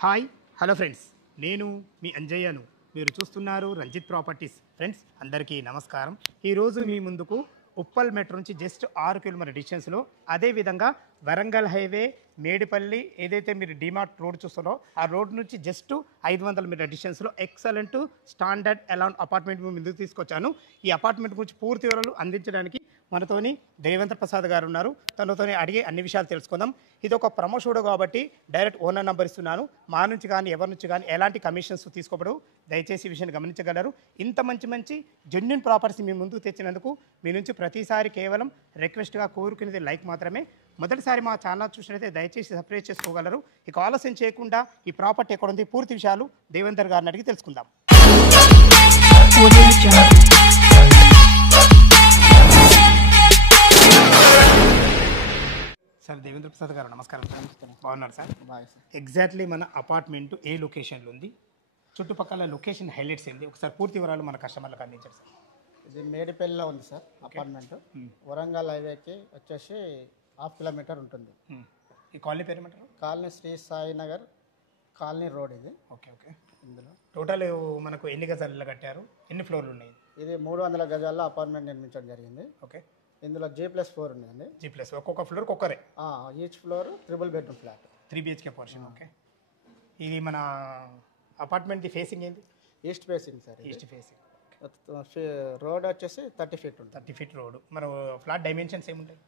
Hi hello friends, నేను మీ అంజయ్యను. మీరు చూస్తున్నారు రంజిత్ ప్రాపర్టీస్. ఫ్రెండ్స్ అందరికీ నమస్కారం. ఈరోజు మీ ముందుకు ఉప్పల్ మెట్రో నుంచి జస్ట్ 6 కిలోమీటర్ డిస్టెన్స్లో, అదేవిధంగా వరంగల్ హైవే మేడిపల్లి ఏదైతే మీరు డిమార్ట్ రోడ్ చూస్తారో ఆ రోడ్ నుంచి జస్ట్ 500 మీటర్ డిస్టెన్స్లో ఎక్సలెంట్ స్టాండర్డ్ అలాండ్ అపార్ట్మెంట్ మీ ముందుకు తీసుకొచ్చాను. ఈ అపార్ట్మెంట్ గురించి పూర్తి వివరాలు అందించడానికి మనతోని దేవేంద్ర ప్రసాద్ గారు ఉన్నారు. తనతోని అడిగి అన్ని విషయాలు తెలుసుకుందాం. ఇది ఒక ప్రమోషన్ కాబట్టి డైరెక్ట్ ఓనర్ నెంబర్ ఇస్తున్నాను. మా నుంచి కానీ ఎవరి నుంచి కానీ ఎలాంటి కమిషన్స్ తీసుకోబడు. దయచేసి ఈ విషయాన్ని గమనించగలరు. ఇంత మంచి జెన్యూన్ ప్రాపర్టీస్ మీ ముందుకు తెచ్చినందుకు మీ నుంచి ప్రతిసారి కేవలం రిక్వెస్ట్గా కోరుకునేది లైక్ మాత్రమే. మొదటిసారి మా ఛానల్ చూసినట్లయితే దయచేసి సబ్స్క్రైబ్ చేసుకోగలరు. ఇక ఆలస్యం చేయకుండా ఈ ప్రాపర్టీ ఎక్కడ ఉంది పూర్తి విషయాలు దేవేందర్ గారిని అడిగి తెలుసుకుందాం. సార్ దేవేంద్ర ప్రసాద్ గారు నమస్కారం. బాగున్నారు సార్? బాగా సార్. ఎగ్జాక్ట్లీ మన అపార్ట్మెంట్ ఏ లొకేషన్లో ఉంది, చుట్టుపక్కల లొకేషన్ హైలైట్స్ ఏంటి, ఒకసారి పూర్తి వివరాలు మన కస్టమర్లకు అందించారు సార్. ఇది మేడిపల్లిలో ఉంది సార్ అపార్ట్మెంట్. వరంగల్ హైవేకి వచ్చేసి 1/2 కిలోమీటర్ ఉంటుంది. ఈ కాలనీ పేరు ఏమంటారు? Colony Shri Sai Nagar colony road ఇది. ఓకే. ఇందులో టోటల్ మనకు ఎన్ని గజాలు కట్టారు, ఎన్ని ఫ్లోర్లు ఉన్నాయి? ఇది 300 గజాల్లో అపార్ట్మెంట్ నిర్మించడం జరిగింది. ఓకే. ఇందులో G+4 ఉందండి. G+, ఒక్కొక్క ఫ్లోర్కి ఒక్కరే? Each floor 3 bedroom flat, 3 BHK portion. Okay. ఇది మన అపార్ట్మెంట్ ఫేసింగ్ ఏంటి? East facing sir. East facing. Road వచ్చేసి 30 ఫీట్ ఉంటుంది. 30 ఫీట్ రోడ్. మన ఫ్లాట్ డైమెన్షన్స్ ఏముంటాయి?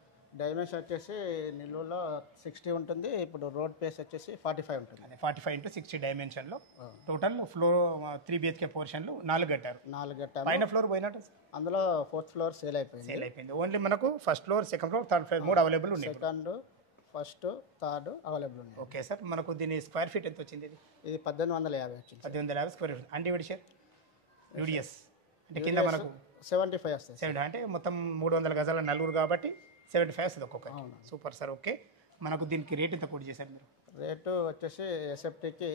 డైమెన్షన్ వచ్చేసి నిలువులో 60 ఉంటుంది. ఇప్పుడు రోడ్ పేస్ వచ్చేసి 45 ఉంటుంది. అదే 45x60 డైమెన్షన్లో టోటల్ ఫ్లోర్ 3 BHK పోర్షన్లు 4 కట్టారు. 4 గట్టాలు. పైన ఫ్లోర్ పోయినట్టు అందులో 4th ఫ్లోర్ సేల్ అయిపోయింది. ఓన్లీ మనకు first floor, second floor, third floor 3 available ఉన్నాయి. సెకండ్, ఫస్ట్, థర్డ్ అవైలబుల్ ఉన్నాయి. Okay sir. మనకు దీని స్క్వేర్ ఫీట్ ఎంత వచ్చింది? ఇది 1850 వచ్చింది. 1850 స్క్వేర్ ఫీట్. అంటే యూడిఎస్ అంటే కింద మనకు 75 వస్తుంది. 70 అంటే మొత్తం 300 గజాల నలుగురు కాబట్టి 75 వస్తుంది ఒక్కొక్కటి. Super sir. ఓకే. మనకు దీనికి రేట్ ఎంత కోట్ చేశారు మీరు? రేటు వచ్చేసి ఎస్ఎఫ్టీకి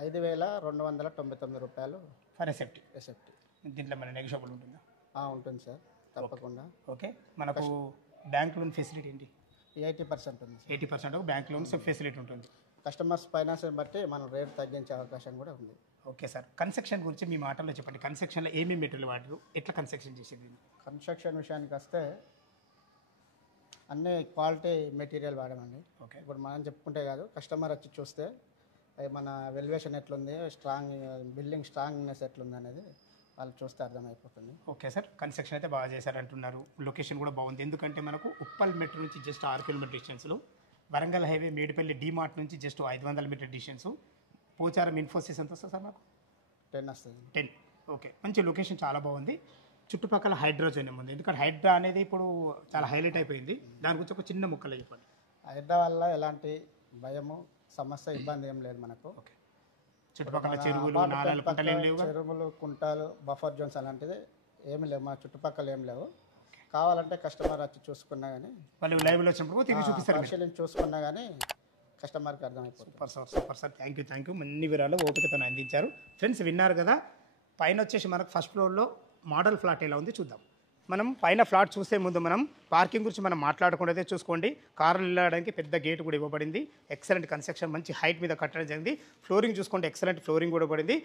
5299 రూపాయలు ఫర్ ఎస్ఎఫ్టీ. ఎస్ఎఫ్టీ. దీంట్లో మన నెగోషియబుల్ ఉంటుందా? ఉంటుంది సార్, తప్పకుండా. ఓకే. మనకు బ్యాంక్ లోన్ ఫెసిలిటీ ఏంటి? 80% ఉంది. 80% బ్యాంక్ లోన్స్ ఫెసిలిటీ ఉంటుంది. కస్టమర్స్ ఫైనాన్స్ బట్టి మనం రేట్ తగ్గించే అవకాశం కూడా ఉంది. Okay sir. కన్స్ట్రక్షన్ గురించి మీ మాటల్లో చెప్పండి. కన్స్ట్రక్షన్లో ఏమేమి మెటీరియల్ వాడారు, ఎట్లా కన్స్ట్రక్షన్ చేసేది? కన్స్ట్రక్షన్ విషయానికి వస్తే అన్నీ క్వాలిటీ మెటీరియల్ వాడామండి. ఓకే. ఇప్పుడు మనం చెప్పుకుంటే కాదు, కస్టమర్ వచ్చి చూస్తే మన వెల్యువేషన్ ఎట్లుంది, బిల్డింగ్ స్ట్రాంగ్నెస్ ఎట్లుంది అనేది వాళ్ళు చూస్తే అర్థమైపోతుంది. Okay sir. కన్స్ట్రక్షన్ అయితే బాగా చేశారంటున్నారు. లొకేషన్ కూడా బాగుంది. ఎందుకంటే మనకు ఉప్పల్ మెట్రో నుంచి జస్ట్ 6 కిలోమీటర్ డిస్టెన్స్లో, వరంగల్ హైవే మేడిపల్లి డిమార్ట్ నుంచి just 500 metre distance, Pocharam Infosys ఎంత వస్తుంది సార్? నాకు 10 వస్తుంది. 10. ఓకే. మంచి లొకేషన్ చాలా బాగుంది. చుట్టుపక్కల హైడ్రోజన్ ఉంది. ఎందుకంటే హైడ్రా అనేది ఇప్పుడు చాలా హైలైట్ అయిపోయింది. దాని గురించి ఒక చిన్న ముక్కలు చెప్పండి. హైడ్రా వల్ల ఎలాంటి భయము, సమస్య, ఇబ్బంది ఏం లేదు మనకు. ఓకే. చుట్టుపక్కల చెరువులు, నాలాలు, కుంటలు ఏం లేవు? చెరువులు, కుంటలు, బఫర్ జోన్స్ అలాంటిది ఏమి లేవు మన చుట్టుపక్కల, ఏం లేవు. కావాలంటే కస్టమర్ వచ్చి చూసుకున్నా కానీ, వాళ్ళు లైవ్లో వచ్చినప్పుడు తిరిగి చూపిస్తారు, పరిశీలించి చూసుకున్నా కానీ కస్టమర్కి అర్థమైపోతుంది. Super sir. Thank you. అన్ని వివరాలు ఓపికతో అందించారు. ఫ్రెండ్స్ విన్నారు కదా. పైన వచ్చేసి మనకు ఫస్ట్ ఫ్లోర్లో మోడల్ ఫ్లాట్ ఎలా ఉంది చూద్దాం. మనం పైన ఫ్లాట్ చూసే ముందు మనం పార్కింగ్ గురించి మనం మాట్లాడుకుంటే చూసుకోండి. కార్లు వెళ్ళడానికి పెద్ద గేట్ కూడా ఇవ్వబడింది. ఎక్సలెంట్ కన్స్ట్రక్షన్, మంచి హైట్ మీద కట్టడం జరిగింది. ఫ్లోరింగ్ చూసుకుంటే ఎక్సలెంట్ ఫ్లోరింగ్ కూడా పడింది.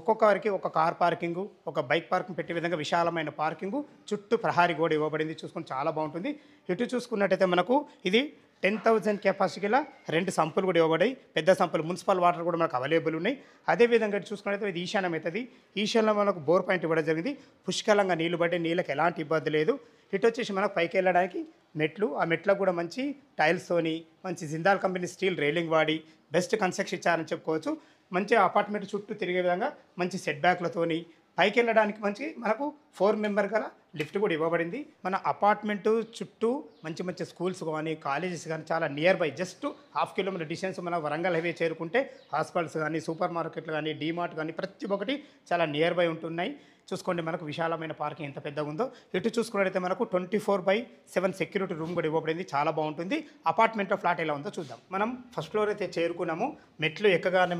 ఒక్కొక్కరికి ఒక కార్ పార్కింగ్, ఒక బైక్ పార్కింగ్ పెట్టే విధంగా విశాలమైన పార్కింగ్, చుట్టూ ప్రహారీ గోడ ఇవ్వబడింది. చూసుకొని చాలా బాగుంటుంది. ఇటు చూసుకున్నట్టయితే మనకు ఇది 10,000 కెపాసిటీల 2 సంపులు కూడా ఇవ్వబడ్డాయి. పెద్ద సంపులు, మున్సిపల్ వాటర్ కూడా మనకు అవైలబుల్ ఉన్నాయి. అదేవిధంగా చూసుకున్నట్లయితే ఇది ఈశాన్యం అవుతుంది. ఈశాన్యంలో మనకు బోర్ పాయింట్ ఇవ్వడం జరిగింది. పుష్కలంగా నీళ్లు పడ్డాయి, నీళ్ళకి ఎలాంటి ఇబ్బంది లేదు. ఇటు వచ్చేసి మనకు పైకి వెళ్ళడానికి మెట్లు, ఆ మెట్లకు కూడా మంచి టైల్స్తోని, మంచి జిందాల్ కంపెనీ స్టీల్ రైలింగ్ వాడి బెస్ట్ కన్స్ట్రక్షన్ ఇచ్చారని చెప్పుకోవచ్చు. మంచి అపార్ట్మెంట్ చుట్టూ తిరిగే విధంగా మంచి సెట్ బ్యాక్లతోని పైకి వెళ్ళడానికి మంచి మనకు 4 మెంబర్ గల లిఫ్ట్ కూడా ఇవ్వబడింది. మన అపార్ట్మెంట్ చుట్టూ మంచి స్కూల్స్ కానీ, కాలేజెస్ కానీ చాలా near by, just 1/2 kilometre distance మన వరంగల్ హైవే చేరుకుంటే హాస్పిటల్స్ కానీ, సూపర్ మార్కెట్లు కానీ, డీమార్ట్ కానీ ప్రతి ఒక్కటి చాలా నియర్ బై ఉంటున్నాయి. చూసుకోండి మనకు విశాలమైన పార్కింగ్ ఎంత పెద్దగా ఉందో. ఇటు చూసుకున్నట్టయితే మనకు 24/7 సెక్యూరిటీ రూమ్ కూడా ఇవ్వబడింది. చాలా బాగుంటుంది. అపార్ట్మెంట్లో ఫ్లాట్ ఎలా ఉందో చూద్దాం. మనం ఫస్ట్ ఫ్లోర్ అయితే చేరుకున్నాము. మెట్లు ఎక్కగానే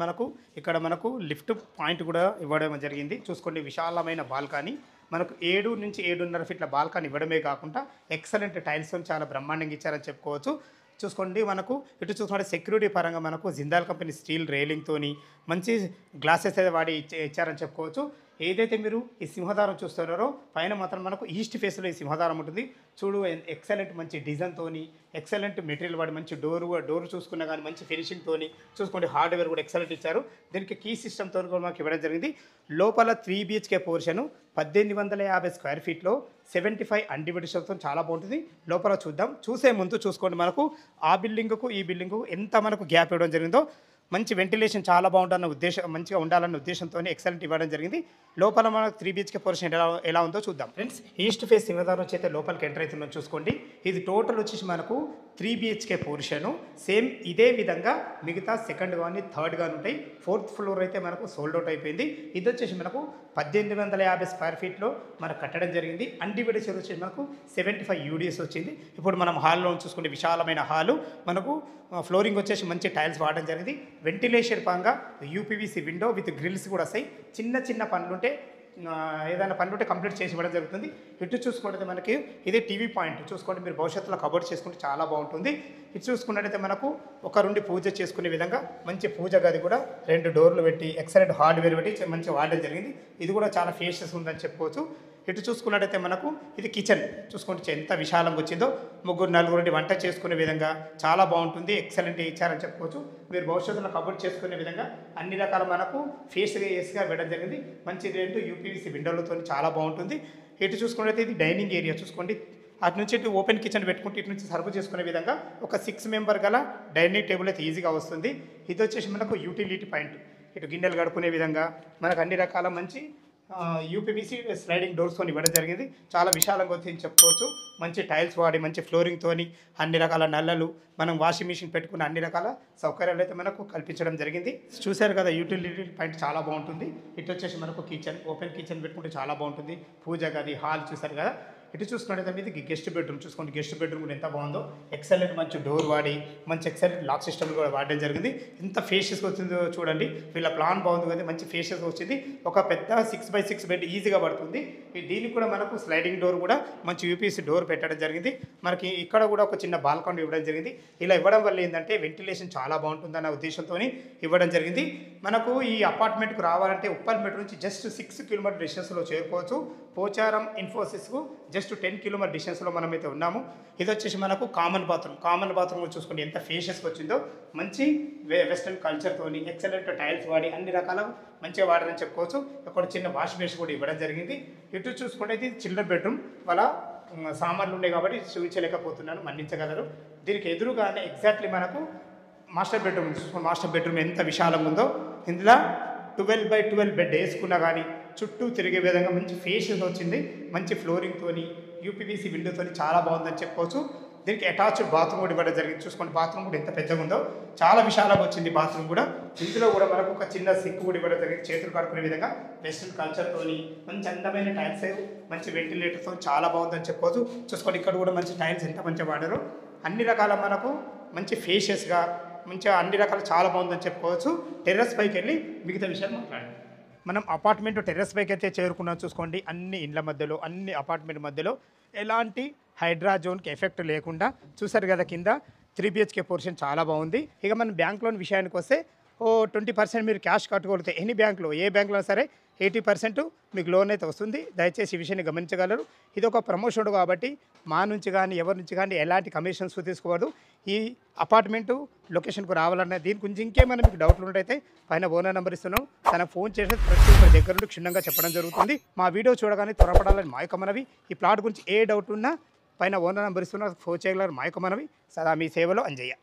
ఇక్కడ మనకు లిఫ్ట్ పాయింట్ కూడా ఇవ్వడం జరిగింది. చూసుకోండి విశాలమైన బాల్కనీ, మనకు 7 నుంచి 7.5 ఫీట్ల బాల్కనీ ఇవ్వడమే కాకుండా ఎక్సలెంట్ టైల్స్తో చాలా బ్రహ్మాండంగా ఇచ్చారని చెప్పుకోవచ్చు. చూసుకోండి మనకు ఇటు చూసుకుంటే సెక్యూరిటీ పరంగా మనకు జిందాల్ కంపెనీ స్టీల్ రైలింగ్తోని మంచి గ్లాసెస్ అయితే వాడి ఇచ్చారని చెప్పుకోవచ్చు. ఏదైతే మీరు ఈ సింహదారం చూస్తున్నారో పైన మాత్రం మనకు ఈస్ట్ ఫేస్లో ఈ సింహదారం ఉంటుంది. చూడు ఎక్సలెంట్ మంచి డిజైన్తోని ఎక్సలెంట్ మెటీరియల్ వాడి మంచి డోర్ చూసుకున్నా కానీ మంచి ఫినిషింగ్తోని చూసుకోండి. హార్డ్వేర్ కూడా ఎక్సలెంట్ ఇచ్చారు. దీనికి కీ సిస్టమ్తో కూడా మాకు ఇవ్వడం జరిగింది. లోపల 3 BHK పోర్షన్ 1850 స్క్వేర్ ఫీట్లో 75 అన్డివిడేషన్తో చాలా బాగుంటుంది. లోపల చూద్దాం. చూసే ముందు చూసుకోండి మనకు ఆ బిల్డింగ్కు ఈ బిల్డింగ్కు ఎంత మనకు గ్యాప్ ఇవ్వడం జరిగిందో. మంచి వెంటిలేషన్ చాలా బాగుంటుందన్న ఉద్దేశం, మంచిగా ఉండాలన్న ఉద్దేశంతో ఎక్సలెంట్ ఇవ్వడం జరిగింది. లోపల మనకు 3 BHK పోర్షన్ ఎలా ఉందో చూద్దాం. ఫ్రెండ్స్ ఈస్ట్ ఫేస్ సింహదారం వచ్చి అయితే లోపలికి ఎంటర్ అవుతుందో చూసుకోండి. ఇది టోటల్ వచ్చేసి మనకు 3 BHK పోర్షను. సేమ్ ఇదే విధంగా మిగతా సెకండ్ కానీ థర్డ్ కానీ ఉంటాయి. 4th ఫ్లోర్ అయితే మనకు సోల్డ్ అవుట్ అయిపోయింది. ఇది వచ్చేసి మనకు 1850 స్క్వేర్ ఫీట్లో మనకు కట్టడం జరిగింది. అన్డివిడేషన్ వచ్చేసి మనకు 75 UDS వచ్చింది. ఇప్పుడు మనం హాల్లో చూసుకుంటే విశాలమైన హాలు, మనకు ఫ్లోరింగ్ వచ్చేసి మంచి టైల్స్ వాడడం జరిగింది. వెంటిలేషన్ పరంగా UPVC విండో విత్ గ్రిల్స్ కూడా వస్తాయి. చిన్న చిన్న పనులుంటే ఏదైనా పనులుంటే కంప్లీట్ చేసి ఇవ్వడం జరుగుతుంది. ఇటు చూసుకుంటే మనకి ఇది టీవీ పాయింట్ చూసుకోండి. మీరు భవిష్యత్తులో కబోర్డ్ చేసుకుంటే చాలా బాగుంటుంది. ఇటు చూసుకున్నట్టయితే మనకు ఒక 2 పూజ చేసుకునే విధంగా మంచి పూజ గది కూడా 2 డోర్లు పెట్టి ఎక్సలెంట్ హార్డ్వేర్ పెట్టి మంచిగా వాడడం జరిగింది. ఇది కూడా చాలా ఫేషియస్ ఉందని చెప్పుకోవచ్చు. ఇటు చూసుకున్నట్టయితే మనకు ఇది కిచెన్ చూసుకుంటే ఎంత విశాలంగా వచ్చిందో. 3-4 వంట చేసుకునే విధంగా చాలా బాగుంటుంది. ఎక్సలెంట్ ఇచ్చారని చెప్పుకోవచ్చు. మీరు భవిష్యత్తులో కబోర్డ్ చేసుకునే విధంగా అన్ని రకాల మనకు ఫేస్గా వేయడం జరిగింది. మంచి 2 UPVC విండోలతో చాలా బాగుంటుంది. ఇటు చూసుకున్నట్టయితే ఇది డైనింగ్ ఏరియా చూసుకోండి. అటు నుంచి ఇటు ఓపెన్ కిచెన్ పెట్టుకుంటే ఇటు నుంచి సర్వ్ చేసుకునే విధంగా ఒక 6 మెంబర్ గల డైనింగ్ టేబుల్ అయితే ఈజీగా వస్తుంది. ఇది వచ్చేసి మనకు యూటిలిటీ పాయింట్. ఇటు గిన్నెలు కడుక్కునే విధంగా మనకు అన్ని రకాల మంచి UPVC స్లైడింగ్ డోర్స్తో ఇవ్వడం జరిగింది. చాలా విశాలంగా వచ్చింది చెప్పుకోవచ్చు. మంచి టైల్స్ వాడి మంచి ఫ్లోరింగ్తోని అన్ని రకాల నల్లలు, మనం వాషింగ్ మిషన్ పెట్టుకున్న అన్ని రకాల సౌకర్యాలు అయితే మనకు కల్పించడం జరిగింది. చూశారు కదా యూటిలిటీ పాయింట్ చాలా బాగుంటుంది. ఇటు వచ్చేసి మనకు కిచెన్, ఓపెన్ కిచెన్ పెట్టుకుంటే చాలా బాగుంటుంది. పూజ గది, హాల్ చూశారు కదా. ఇటు చూసుకున్నట్టయితే ఇది గెస్ట్ బెడ్రూమ్ చూసుకోండి. గెస్ట్ బెడ్రూమ్ కూడా ఎంత బాగుందో. ఎక్సలెంట్ మంచి డోర్ వాడి మంచి ఎక్సలెంట్ లాక్ సిస్టమ్ కూడా వాడడం జరిగింది. ఎంత ఫేషియస్గా వచ్చిందో చూడండి. వీళ్ళ ప్లాన్ బాగుంది కదా, మంచి ఫేషియస్గా వచ్చింది. ఒక పెద్ద 6x6 బెడ్ ఈజీగా పడుతుంది. దీనికి కూడా మనకు స్లైడింగ్ డోర్ కూడా మంచి UPVC డోర్ పెట్టడం జరిగింది. మనకి ఇక్కడ కూడా ఒక చిన్న బాల్కనీ ఇవ్వడం జరిగింది. ఇలా ఇవ్వడం వల్ల ఏంటంటే వెంటిలేషన్ చాలా బాగుంటుందన్న ఉద్దేశంతో ఇవ్వడం జరిగింది. మనకు ఈ అపార్ట్మెంట్కు రావాలంటే ఉప్పల్మెట్ నుంచి జస్ట్ 6 km డిస్టెన్స్లో చేరుకోవచ్చు. పోచారం ఇన్ఫోసిస్కు జస్ట్ 10 km డిస్టెన్స్లో మనమైతే ఉన్నాము. ఇది వచ్చేసి మనకు కామన్ బాత్రూమ్ చూసుకుంటే ఎంత ఫేషియస్గా వచ్చిందో. మంచి వెస్ట్రన్ కల్చర్తోని ఎక్సలెంట్ టైల్స్ వాడి అన్ని రకాల మంచిగా వాడరని చెప్పుకోవచ్చు. ఒక చిన్న వాష్ బేసిన్ కూడా ఇవ్వడం జరిగింది. ఇటు చూసుకుంటే ఇది చిల్డ్రన్ బెడ్రూమ్. వాళ్ళ సామాన్లు ఉన్నాయి కాబట్టి చూపించలేకపోతున్నాను, మన్నించగలరు. దీనికి ఎదురుగానే ఎగ్జాక్ట్లీ మనకు మాస్టర్ బెడ్రూమ్ ఎంత విశాలంగా ఉందో. ఇందులో 12x12 బెడ్ వేసుకున్నా కానీ చుట్టూ తిరిగే విధంగా మంచి ఫేషియస్ వచ్చింది. మంచి ఫ్లోరింగ్తోని UPVC విండోతోని చాలా బాగుందని చెప్పుకోవచ్చు. దీనికి అటాచ్డ్ బాత్రూమ్ కూడా ఇవ్వడం జరిగింది. చూసుకోండి బాత్రూమ్ కూడా ఎంత పెద్దగా ఉందో. చాలా విశాలంగా వచ్చింది బాత్రూమ్ కూడా. ఇందులో కూడా మనకు ఒక చిన్న సింక్ కూడా ఇవ్వడం జరిగింది. చేతులు కడుక్కునే విధంగా వెస్ట్రన్ కల్చర్తోని మంచి అందమైన టైల్స్, మంచి వెంటిలేటర్తో చాలా బాగుందని చెప్పుకోవచ్చు. చూసుకోండి ఇక్కడ కూడా మంచి టైల్స్ ఎంత మంచిగా వాడారో. అన్ని రకాల మనకు మంచి ఫేషియస్గా మంచిగా అన్ని రకాలు చాలా బాగుందని చెప్పుకోవచ్చు. టెర్రస్ పైకి వెళ్ళి మిగతా విషయాలు మాట్లాడండి. మనం అపార్ట్మెంట్ టెర్రస్ పైకి అయితే చేరుకున్నాం చూసుకోండి. అన్ని ఇండ్ల మధ్యలో, అన్ని అపార్ట్మెంట్ మధ్యలో ఎలాంటి హైడ్రాజోన్కి ఎఫెక్ట్ లేకుండా చూసారు కదా. కింద 3 BHK పోర్షన్ చాలా బాగుంది. ఇక మనం బ్యాంక్ లోన్ విషయానికి వస్తే 20% మీరు క్యాష్ కట్టుకోగలిగితే ఎనీ బ్యాంక్లో, ఏ బ్యాంక్లో సరే 80% మీకు లోన్ అయితే వస్తుంది. దయచేసి ఈ విషయాన్ని గమనించగలరు. ఇది ఒక ప్రమోషన్ కాబట్టి మా నుంచి కానీ ఎవరి నుంచి కానీ ఎలాంటి కమిషన్స్ తీసుకోవద్దు. ఈ అపార్ట్మెంటు లొకేషన్కు రావాలన్న దీని గురించి ఇంకేమైనా మీకు డౌట్లు ఉన్నట్టయితే పైన ఓనర్ నెంబర్ ఇస్తున్నాం. తనకు ఫోన్ చేసి ప్రతి ఒక్కరి దగ్గర నుండి క్షుణ్ణంగా చెప్పడం జరుగుతుంది. మా వీడియో చూడగానే త్వరపడాలని మా యొక్క మనవి. ఈ ప్లాట్ గురించి ఏ డౌట్ ఉన్నా పైన ఓనర్ నెంబర్ ఇస్తున్నా ఫోన్ చేయగలరు మా యొక్క మనవి. సదా మీ సేవలో అంజయ్య.